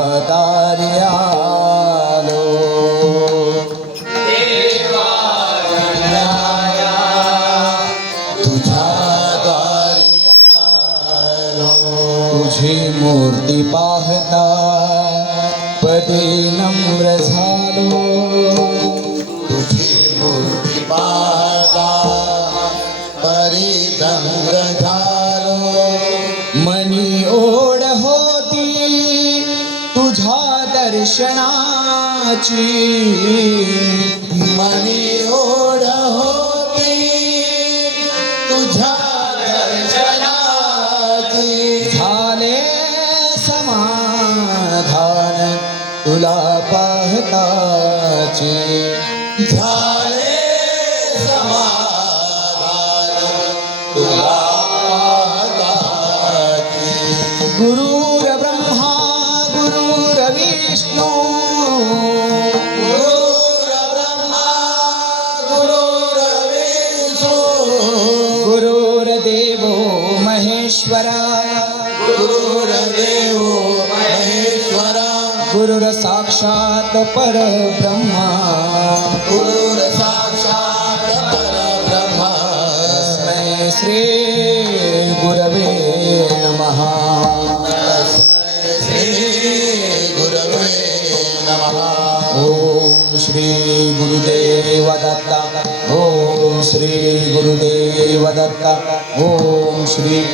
दारी आलो. तुझ्या दारी आलो. तुझी मूर्ती पाहता पदी नम्र झालो. तुझी मूर्ती पाहता परी नम्र झालो. मनी ओढ होती तुझ्या दर्शनाची. मनी ओढ होती तुझ्या दर्शनाची. झाले समाधान तुला पाहताची. झाले समाधान तुला पाहताची. गुरुर ब्रह्मा गुरुर विष्णू. गुरुर ब्रह्मा गुरुर विष्णू. गुरुर्देवो महेश्वरा. गुरुर्देवो महेश्वरा. गुरुर साक्षात परब्रह्मा. गुरुर साक्षात परब्रह्मा. तस्मै श्री गुरवे नमः. तस्मै श्री गुरवे नमः. ओम श्री गुरुदेव दत्ता. ओम श्री गुरुदेव दत्ता. ओम श्री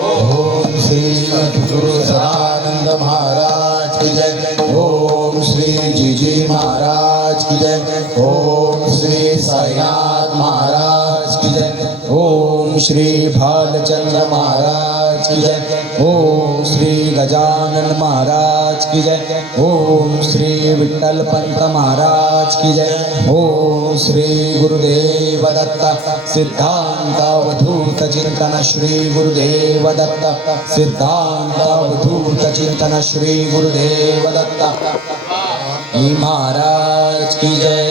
ओम श्री गुरु सदानंद महाराज की जय. ओम श्री जी महाराज की जय. ओम श्री साईनाथ महाराज की जय. ओम श्री भालचंद्र महाराज की जय. ओम श्री गजानन महाराज की जय. ओम श्री विठ्ठल पंत महाराज की जय. ओम श्री गुरुदेव दत्ता. सिद्धांत अवधूत चिंतन श्री गुरुदेव दत्ता. सिद्धांत अवधूत चिंतन श्री गुरुदेव दत्ता. महाराज की जय.